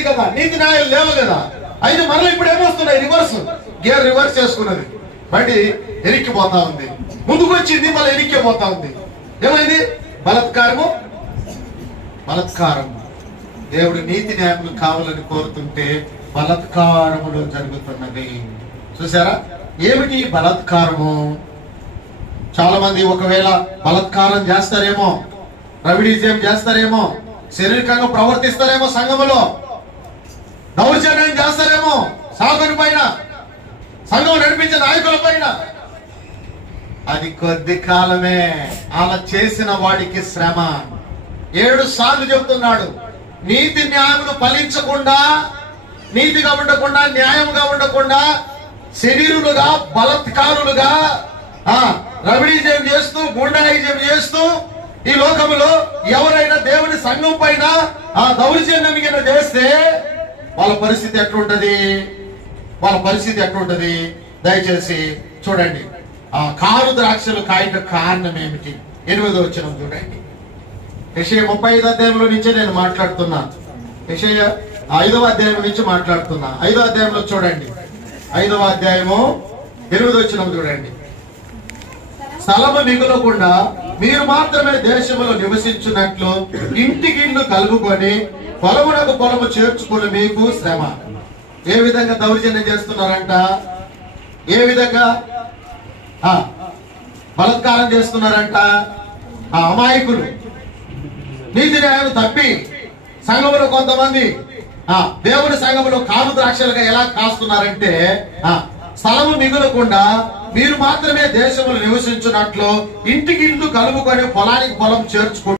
ఉంది కదా, నీతి న్యాయాలు లేవు కదా. అయితే మరలా ఇప్పుడు ఏమొస్తున్నాయి? గేర్ రివర్స్ చేసుకున్నది. బండి ఎనిక్కిపోతా ఉంది, ముందుకు వచ్చింది, మళ్ళీ ఎనిక్కిపోతా ఉంది. ఏమైంది? బలత్కారము. దేవుడు నీతి న్యాయములు కావాలని కోరుతుంటే బలత్కారములు జరుగుతున్నవి. చూసారా? ఏమిటి బలత్కారము? చాలా మంది ఒకవేళ బలత్కారం చేస్తారేమో, రవిడీజం చేస్తారేమో, శారీరకంగా ప్రవర్తిస్తారేమో, సంఘములో దౌర్జన్యం చేస్తారేమో, సాగుని పైన, సంఘం నడిపించే నాయకుల పైన. అది కొద్ది కాలమే. అలా చేసిన వాడికి శ్రమ. 7 సార్లు చెప్తున్నాడు, నీతి న్యాయములు ఫలించకుండా, నీతిగా ఉండకుండా, న్యాయముగా ఉండకుండా, శరీరులుగా, బలత్కారులుగా, రవిడీజం చేస్తూ, గుండాయిజం చేస్తూ ఈ లోకములో ఎవరైనా దేవుని సంఘం పైన దౌర్జన్యం చేస్తే వాళ్ళ పరిస్థితి ఎట్లుంటది? దయచేసి చూడండి. కారు ద్రాక్షలు కాయక కారణం ఏమిటి? 8వ వచనం చూడండి. యెషయా 35వ అధ్యాయంలో నుంచే నేను మాట్లాడుతున్నా. యెషయా 5వ అధ్యాయం నుంచి మాట్లాడుతున్నా. 5వ అధ్యాయంలో చూడండి. 5వ అధ్యాయము 8వ వచనం చూడండి. స్థలము మిగులకుండా మీరు మాత్రమే దేశంలో నివసించున్నట్లు ఇంటికి ఇల్లు కలుపుకొని పొలమునకు పొలము చేర్చుకుని మీకు శ్రమ. ఏ విధంగా దౌర్జన్యం చేస్తున్నారంట? ఏ విధంగా బలత్కారం చేస్తున్నారంట? అమాయకులు నీతి న్యాయం తప్పి సంఘములో కొంతమంది దేవుని సంఘములో కారు ద్రాక్షలుగా ఎలా కాస్తున్నారంటే, స్థలము మిగులకుండా మీరు మాత్రమే దేశంలో నివసించున్నట్లు ఇంటికి ఇల్లు కలుపుకొని పొలానికి పొలం చేర్చుకుంటారు.